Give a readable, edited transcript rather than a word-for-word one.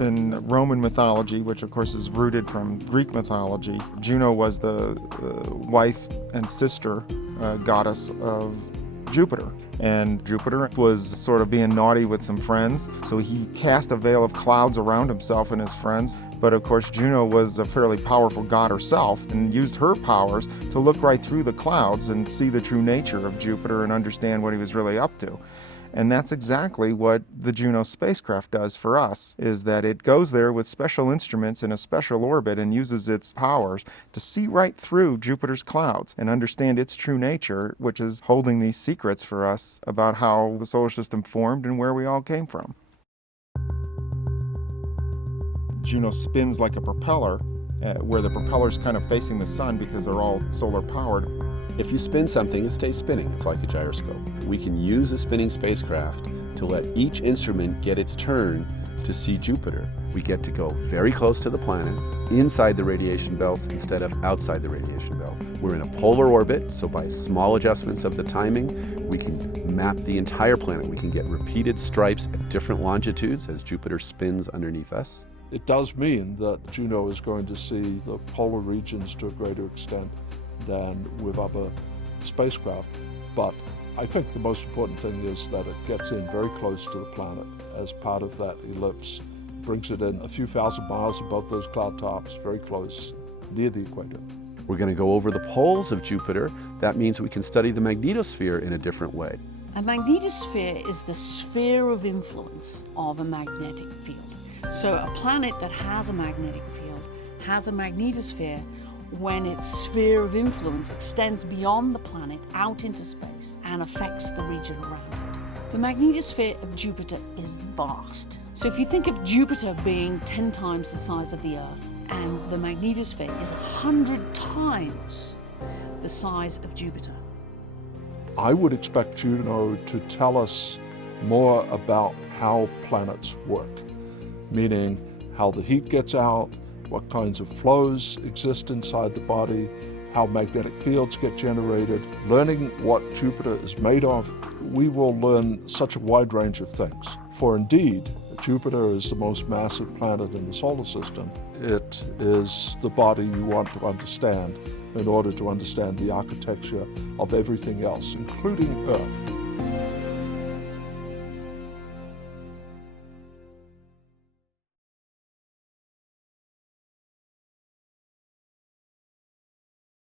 in Roman mythology, which of course is rooted from Greek mythology, Juno was the wife and sister goddess of Jupiter. And Jupiter was sort of being naughty with some friends, so he cast a veil of clouds around himself and his friends. But of course, Juno was a fairly powerful god herself and used her powers to look right through the clouds and see the true nature of Jupiter and understand what he was really up to. And that's exactly what the Juno spacecraft does for us, is that it goes there with special instruments in a special orbit and uses its powers to see right through Jupiter's clouds and understand its true nature, which is holding these secrets for us about how the solar system formed and where we all came from. Juno spins like a propeller, where the propeller's kind of facing the sun because they're all solar powered. If you spin something, it stays spinning. It's like a gyroscope. We can use a spinning spacecraft to let each instrument get its turn to see Jupiter. We get to go very close to the planet, inside the radiation belts instead of outside the radiation belt. We're in a polar orbit, so by small adjustments of the timing, we can map the entire planet. We can get repeated stripes at different longitudes as Jupiter spins underneath us. It does mean that Juno is going to see the polar regions to a greater extent than with other spacecraft. But I think the most important thing is that it gets in very close to the planet as part of that ellipse, brings it in a few thousand miles above those cloud tops, very close, near the equator. We're going to go over the poles of Jupiter. That means we can study the magnetosphere in a different way. A magnetosphere is the sphere of influence of a magnetic field. So a planet that has a magnetic field has a magnetosphere when its sphere of influence extends beyond the planet out into space and affects the region around it. The magnetosphere of Jupiter is vast. So if you think of Jupiter being 10 times the size of the Earth, and the magnetosphere is 100 times the size of Jupiter. I would expect Juno to tell us more about how planets work, meaning how the heat gets out, what kinds of flows exist inside the body, how magnetic fields get generated. Learning what Jupiter is made of, we will learn such a wide range of things. For indeed, Jupiter is the most massive planet in the solar system. It is the body you want to understand in order to understand the architecture of everything else, including Earth.